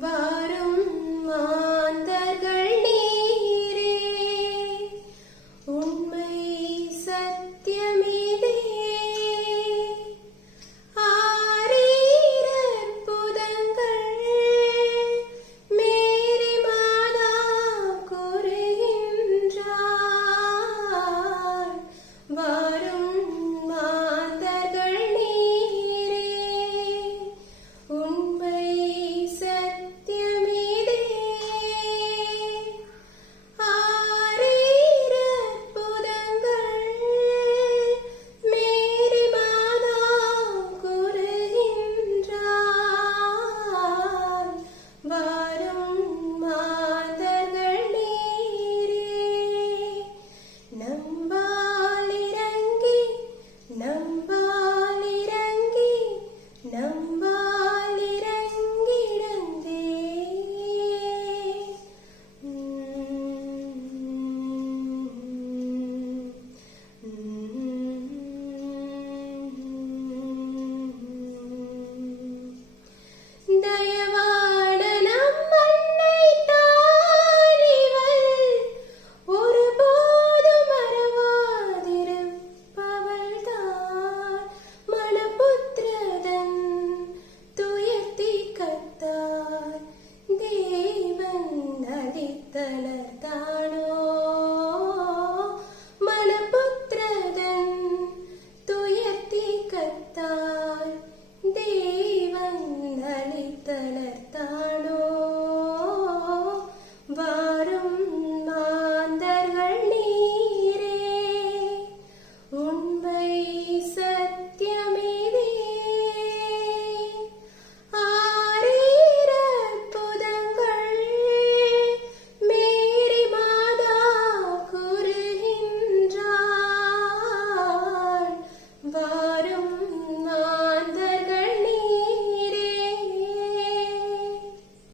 Bye. താണോ